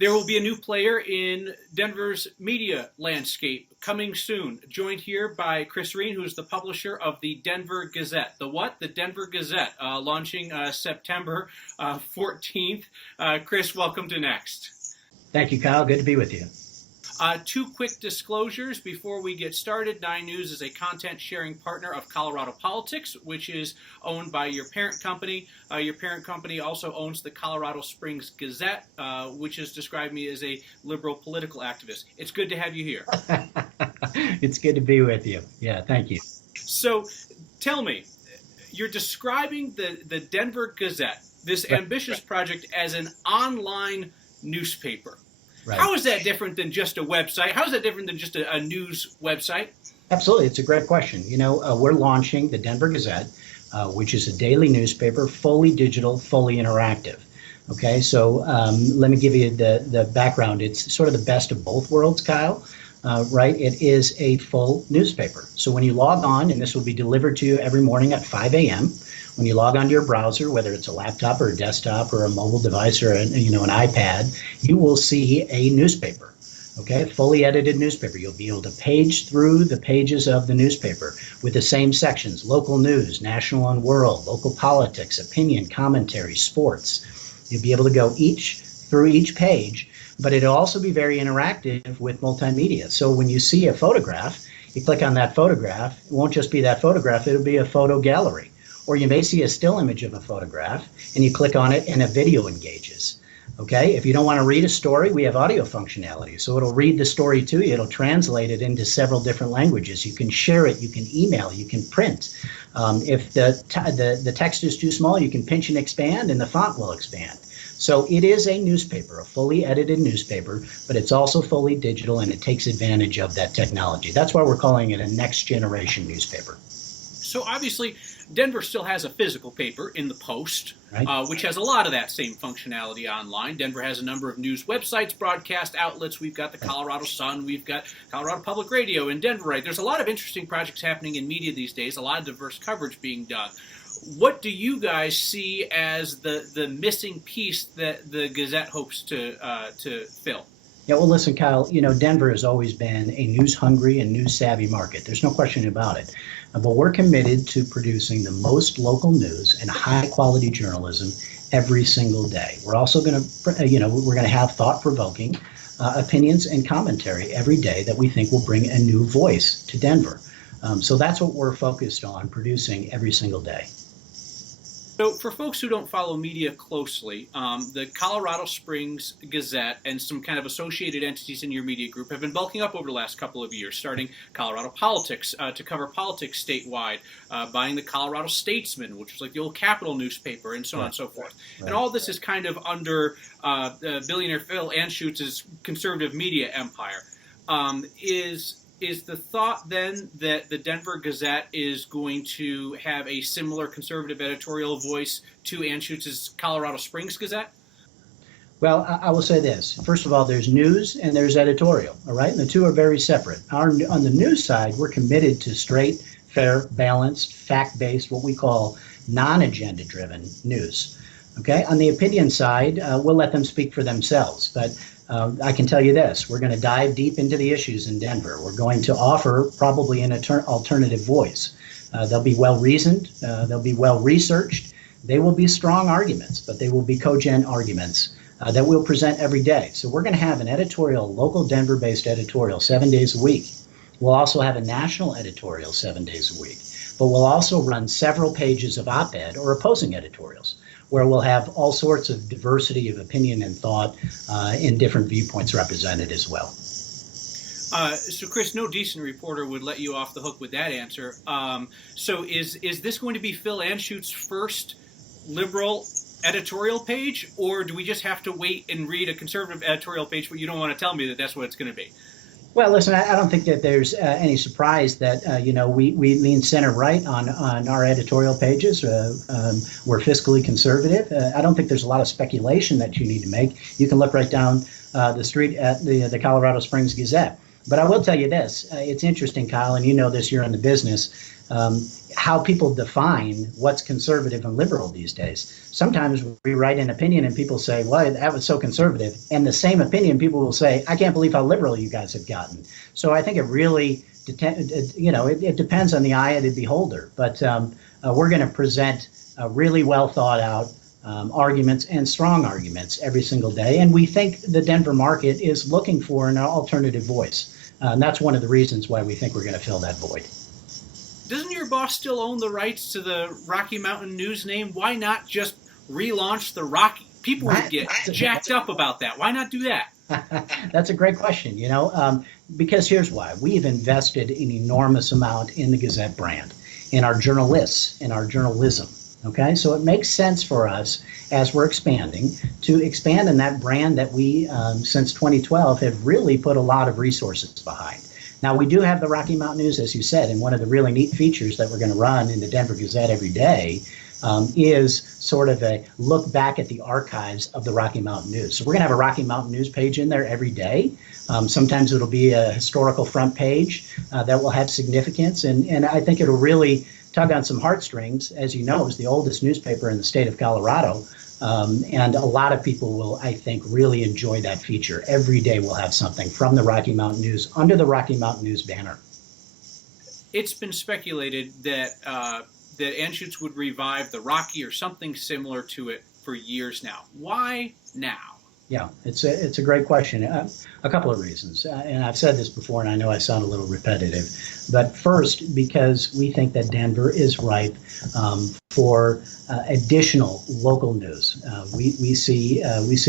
There will be a new player in Denver's media landscape coming soon. Joined here by Chris Reen, who is the publisher of the Denver Gazette. The what? The Denver Gazette, launching September 14th. Chris, welcome to Next. Thank you, Kyle. Good to be with you. Two quick disclosures before we get started. 9 News is a content-sharing partner of Colorado Politics, which is owned by your parent company. Your parent company also owns the Colorado Springs Gazette, which has described me as a liberal political activist. It's good to have you here. It's good to be with you. Yeah, thank you. So tell me, you're describing the Denver Gazette, this ambitious project, as an online newspaper. Right. How is that different than just a website? How is that different than just a news website? Absolutely. It's a great question. We're launching the Denver Gazette, which is a daily newspaper, fully digital, fully interactive. Okay, so let me give you the background. It's sort of the best of both worlds, Kyle. Right? It is a full newspaper. So when you log on, and this will be delivered to you every morning at 5 a.m., when you log onto your browser, whether it's a laptop or a desktop or a mobile device or an iPad, you will see a newspaper, okay, fully edited newspaper. You'll be able to page through the pages of the newspaper with the same sections: local news, national and world, local politics, opinion, commentary, sports. You'll be able to go through each page, but it'll also be very interactive with multimedia. So when you see a photograph, you click on that photograph. It won't just be that photograph, it'll be a photo gallery. Or you may see a still image of a photograph, and you click on it, and a video engages. Okay, if you don't want to read a story, we have audio functionality. So it'll read the story to you. It'll translate it into several different languages. You can share it, you can email, you can print. If the text is too small, you can pinch and expand, and the font will expand. So it is a newspaper, a fully edited newspaper, but it's also fully digital, and it takes advantage of that technology. That's why we're calling it a next generation newspaper. So obviously, Denver still has a physical paper in the Post, right, which has a lot of that same functionality online. Denver has a number of news websites, broadcast outlets. We've got the Colorado Sun. We've got Colorado Public Radio in Denver. Right? There's a lot of interesting projects happening in media these days, a lot of diverse coverage being done. What do you guys see as the missing piece that the Gazette hopes to fill? Yeah, well, listen, Kyle, Denver has always been a news-hungry and news-savvy market. There's no question about it. But we're committed to producing the most local news and high-quality journalism every single day. We're also going to, we're going to have thought-provoking opinions and commentary every day that we think will bring a new voice to Denver. So that's what we're focused on producing every single day. So for folks who don't follow media closely, the Colorado Springs Gazette and some kind of associated entities in your media group have been bulking up over the last couple of years, starting Colorado Politics to cover politics statewide, buying the Colorado Statesman, which was like the old Capital newspaper, and so on and so forth. Right. And all this is kind of under billionaire Phil Anschutz's conservative media empire. Is the thought then that the Denver Gazette is going to have a similar conservative editorial voice to Anschutz's Colorado Springs Gazette? Well, I will say this. First of all, there's news and there's editorial, all right? And the two are very separate. On the news side, we're committed to straight, fair, balanced, fact-based, what we call non-agenda-driven news. Okay? On the opinion side, we'll let them speak for themselves. But I can tell you this, we're going to dive deep into the issues in Denver. We're going to offer probably an alternative voice. They'll be well-reasoned, they'll be well-researched, they will be strong arguments, but they will be cogent arguments that we'll present every day. So we're going to have an editorial, local Denver-based editorial 7 days a week. We'll also have a national editorial 7 days a week, but we'll also run several pages of op-ed or opposing editorials, where we'll have all sorts of diversity of opinion and thought and different viewpoints represented as well. So, Chris, no decent reporter would let you off the hook with that answer. So is this going to be Phil Anschutz's first liberal editorial page, or do we just have to wait and read a conservative editorial page, but you don't want to tell me that that's what it's going to be? Well, listen, I don't think that there's any surprise that, we lean center right on our editorial pages. We're fiscally conservative. I don't think there's a lot of speculation that you need to make. You can look right down the street at the Colorado Springs Gazette. But I will tell you this. It's interesting, Kyle, and you know this, you're in the business. how people define what's conservative and liberal these days. Sometimes we write an opinion and people say, well, that was so conservative. And the same opinion, people will say, I can't believe how liberal you guys have gotten. So I think it really, it depends on the eye of the beholder. But we're going to present really well thought out arguments and strong arguments every single day. And we think the Denver market is looking for an alternative voice. And that's one of the reasons why we think we're going to fill that void. Doesn't your boss still own the rights to the Rocky Mountain News name? Why not just relaunch the Rocky? People would get jacked up about that. Why not do that? That's a great question, because here's why. We've invested an enormous amount in the Gazette brand, in our journalists, in our journalism. Okay, so it makes sense for us as we're expanding to expand in that brand that we, since 2012, have really put a lot of resources behind. Now, we do have the Rocky Mountain News, as you said, and one of the really neat features that we're going to run in the Denver Gazette every day is sort of a look back at the archives of the Rocky Mountain News. So we're going to have a Rocky Mountain News page in there every day. Sometimes it'll be a historical front page that will have significance, and I think it'll really tug on some heartstrings. As you know, it's the oldest newspaper in the state of Colorado. And a lot of people will, I think, really enjoy that feature. Every day we'll have something from the Rocky Mountain News under the Rocky Mountain News banner. It's been speculated that that Anschutz would revive the Rocky or something similar to it for years now. Why now? Yeah, it's a great question. A couple of reasons, and I've said this before, and I know I sound a little repetitive, but first, because we think that Denver is ripe for additional local news. We see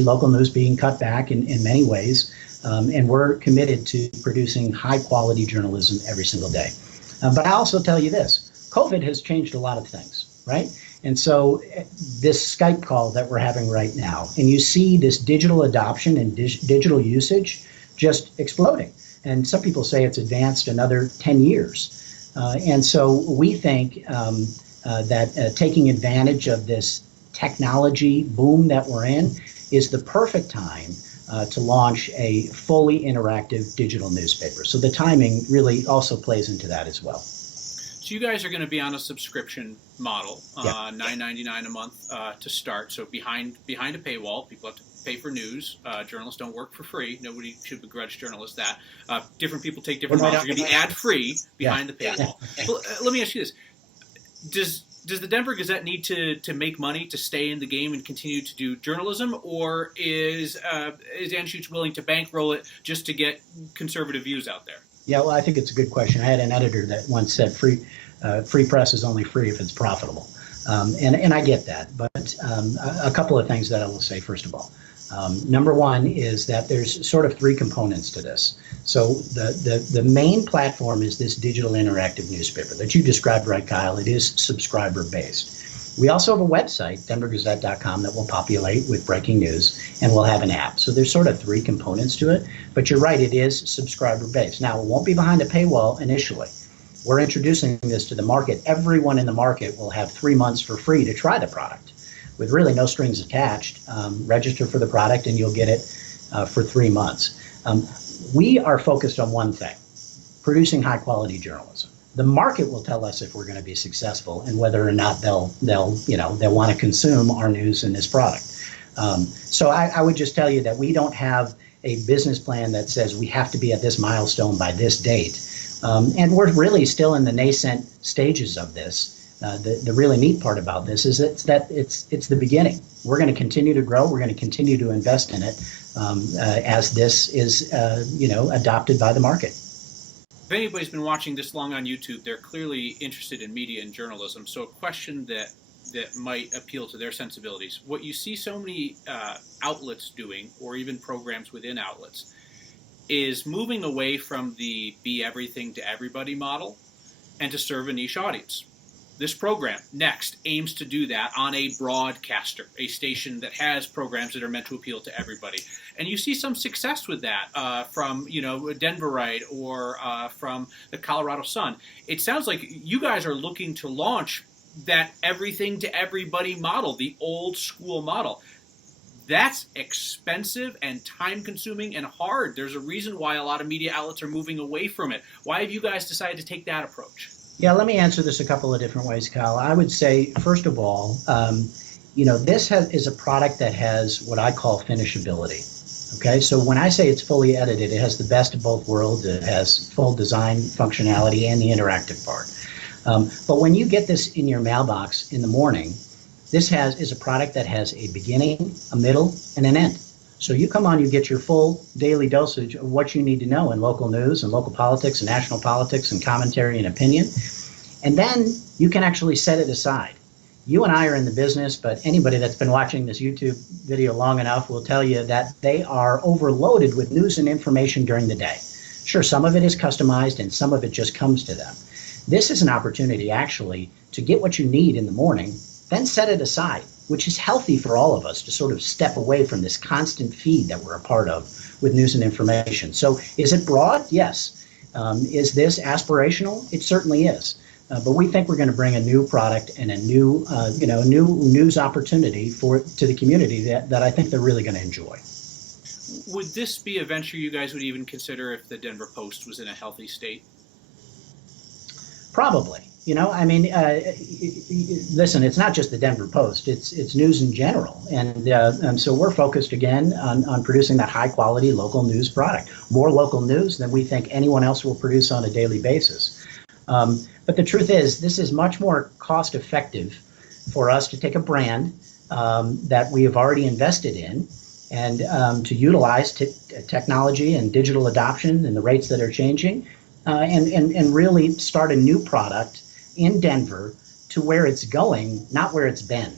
local news being cut back in many ways, and we're committed to producing high quality journalism every single day. But I also tell you this: COVID has changed a lot of things, right? And so this Skype call that we're having right now, and you see this digital adoption and digital usage just exploding. And some people say it's advanced another 10 years. And so we think that taking advantage of this technology boom that we're in is the perfect time to launch a fully interactive digital newspaper. So the timing really also plays into that as well. So you guys are going to be on a subscription model, $9.99 a month to start. So behind a paywall, people have to pay for news. Journalists don't work for free. Nobody should begrudge journalists that. Different people take different models. You're going to be ad-free behind the paywall. Well, let me ask you this: Does the Denver Gazette need to make money to stay in the game and continue to do journalism, or is Anschutz willing to bankroll it just to get conservative views out there? Yeah, well, I think it's a good question. I had an editor that once said free press is only free if it's profitable. And I get that. But a couple of things that I will say, first of all. Number one is that there's sort of three components to this. So the main platform is this digital interactive newspaper that you described, right, Kyle? It is subscriber based. We also have a website, denvergazette.com, that will populate with breaking news, and we'll have an app. So there's sort of three components to it. But you're right, it is subscriber-based. Now, it won't be behind a paywall initially. We're introducing this to the market. Everyone in the market will have 3 months for free to try the product with really no strings attached. Register for the product, and you'll get it for 3 months. We are focused on one thing: producing high-quality journalism. The market will tell us if we're going to be successful and whether or not they'll want to consume our news in this product. So I would just tell you that we don't have a business plan that says we have to be at this milestone by this date. And we're really still in the nascent stages of this. The really neat part about this is it's the beginning. We're going to continue to grow. We're going to continue to invest in it as this is adopted by the market. If anybody's been watching this long on YouTube, they're clearly interested in media and journalism. So a question that might appeal to their sensibilities: what you see so many outlets doing, or even programs within outlets, is moving away from the be everything to everybody model and to serve a niche audience. This program, Next, aims to do that on a broadcaster, a station that has programs that are meant to appeal to everybody. And you see some success with that from, Denverite or from the Colorado Sun. It sounds like you guys are looking to launch that everything to everybody model, the old school model. That's expensive and time-consuming and hard. There's a reason why a lot of media outlets are moving away from it. Why have you guys decided to take that approach? Yeah, let me answer this a couple of different ways, Kyle. I would say, first of all, this is a product that has what I call finishability. Okay, so when I say it's fully edited, it has the best of both worlds. It has full design functionality and the interactive part. But when you get this in your mailbox in the morning, this is a product that has a beginning, a middle, and an end. So you come on, you get your full daily dosage of what you need to know in local news and local politics and national politics and commentary and opinion. And then you can actually set it aside. You and I are in the business, but anybody that's been watching this YouTube video long enough will tell you that they are overloaded with news and information during the day. Sure, some of it is customized and some of it just comes to them. This is an opportunity actually to get what you need in the morning, then set it aside, which is healthy for all of us to sort of step away from this constant feed that we're a part of with news and information. So is it broad? Yes. Is this aspirational? It certainly is. But we think we're going to bring a new product and a new, new news opportunity to the community that I think they're really going to enjoy. Would this be a venture you guys would even consider if the Denver Post was in a healthy state? Probably. Listen, it's not just the Denver Post, it's news in general. And so we're focused again on producing that high quality local news product, more local news than we think anyone else will produce on a daily basis. But the truth is, this is much more cost effective for us to take a brand that we have already invested in and to utilize technology and digital adoption and the rates that are changing and really start a new product in Denver to where it's going, not where it's been.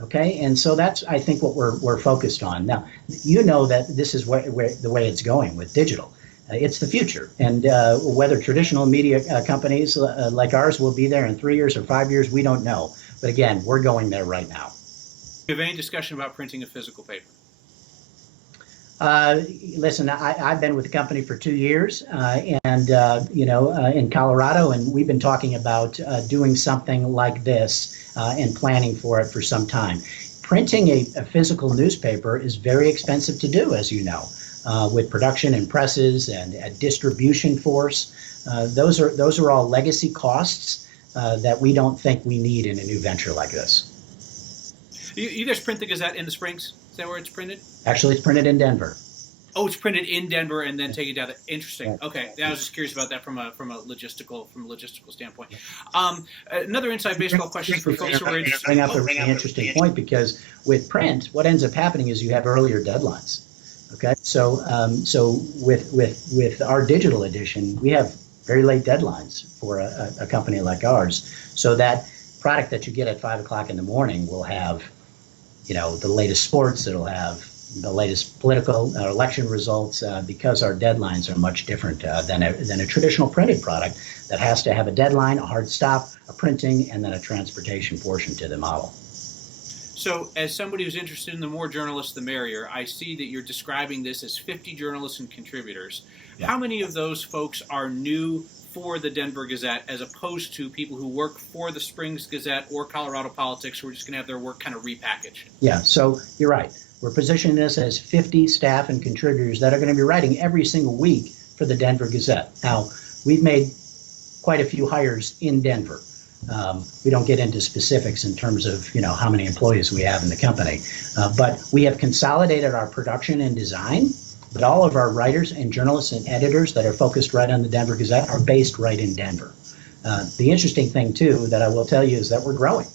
Okay, and so that's, I think, what we're focused on. Now, you know that this is where the way it's going with digital. It's the future, and whether traditional media companies like ours will be there in 3 years or 5 years, we don't know. But again, we're going there right now. Do you have any discussion about printing a physical paper? Listen, I've been with the company for 2 years, in Colorado, and we've been talking about doing something like this and planning for it for some time. Printing a physical newspaper is very expensive to do, as you know. With production and presses and a distribution force. Those are all legacy costs that we don't think we need in a new venture like this. You guys print the Gazette in the Springs? Is that where it's printed? Actually, it's printed in Denver. Oh, it's printed in Denver and then taken down. Interesting. Okay, I was just curious about that from a logistical standpoint. Another inside baseball question for folks who are interested. Bring up a really interesting point, because with print, what ends up happening is you have earlier deadlines. Okay, so with our digital edition, we have very late deadlines for a company like ours. So that product that you get at 5 o'clock in the morning will have, the latest sports. It'll have the latest political election results because our deadlines are much different than a traditional printed product that has to have a deadline, a hard stop, a printing, and then a transportation portion to the model. So as somebody who's interested in the more journalists, the merrier, I see that you're describing this as 50 journalists and contributors. Yeah. How many of those folks are new for the Denver Gazette as opposed to people who work for the Springs Gazette or Colorado Politics who are just going to have their work kind of repackaged? Yeah, so you're right. We're positioning this as 50 staff and contributors that are going to be writing every single week for the Denver Gazette. Now, we've made quite a few hires in Denver. We don't get into specifics in terms of how many employees we have in the company, but we have consolidated our production and design. But all of our writers and journalists and editors that are focused right on the Denver Gazette are based right in Denver. The interesting thing too that I will tell you is that we're growing.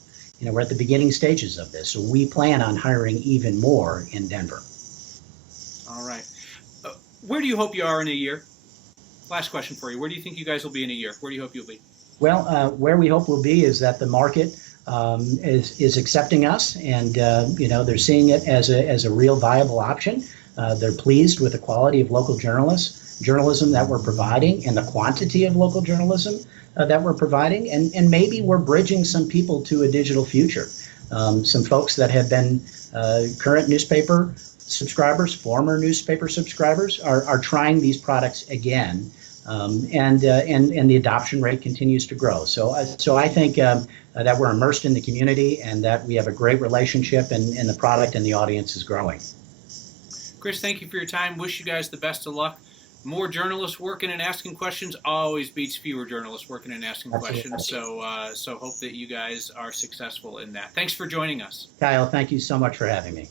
We're at the beginning stages of this, so we plan on hiring even more in Denver. All right. Where do you hope you are in a year? Last question for you. Where do you think you guys will be in a year? Where do you hope you'll be? Well, where we hope we'll be is that the market is accepting us, and they're seeing it as a real viable option. They're pleased with the quality of local journalism that we're providing, and the quantity of local journalism that we're providing, and maybe we're bridging some people to a digital future. Some folks that have been current newspaper subscribers, former newspaper subscribers, are trying these products again. And the adoption rate continues to grow. So I think that we're immersed in the community and that we have a great relationship, and the product and the audience is growing. Chris, thank you for your time. Wish you guys the best of luck more journalists working and asking questions always beats fewer journalists working and asking questions. So hope that you guys are successful in that. Thanks for joining us. Kyle, thank you so much for having me.